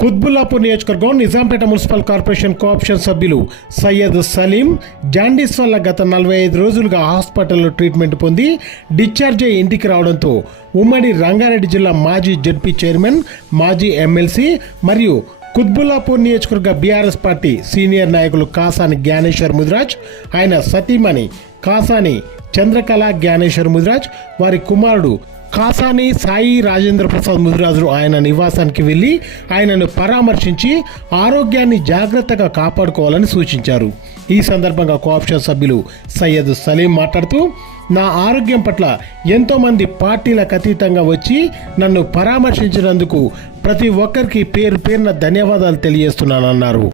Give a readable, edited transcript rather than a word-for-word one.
కుత్బుల్లాపూర్ నియోజకవర్గం Nizampet municipal corporation cooption సభ్యులు Syed Salim jaundice వల్ల గత 45 రోజులుగా హాస్పిటల్లో ట్రీట్మెంట్ పొంది డిశ్చార్జ్ అయ్యి ఇంటికి రావడంతో ఉమ్మడి రంగారెడ్డి జిల్లా మాజీ జడ్పీ చైర్మన్, మాజీ ఎమ్మెల్సీ మరియు కుత్బుల్లాపూర్ నియోజకవర్గ బీఆర్ఎస్ పార్టీ సీనియర్ నాయకులు కాసాని జ్ఞానేశ్వర్ ముదిరాజ్, ఆయన సతీమణి కాసాని చంద్రకళ జ్ఞానేశ్వర్ ముదిరాజ్, వారి కుమారుడు కాసాని సాయి రాజేంద్ర ప్రసాద్ ముదిరాజులు ఆయన నివాసానికి వెళ్లి ఆయనను పరామర్శించి ఆరోగ్యాన్ని జాగ్రత్తగా కాపాడుకోవాలని సూచించారు. ఈ సందర్భంగా కోఆప్షన్ సభ్యులు సయ్యద్ సలీం మాట్లాడుతూ, నా ఆరోగ్యం పట్ల ఎంతోమంది పార్టీలకు అతీతంగా వచ్చి నన్ను పరామర్శించినందుకు ప్రతి ఒక్కరికి పేరు పేరున ధన్యవాదాలు తెలియజేస్తున్నానన్నారు.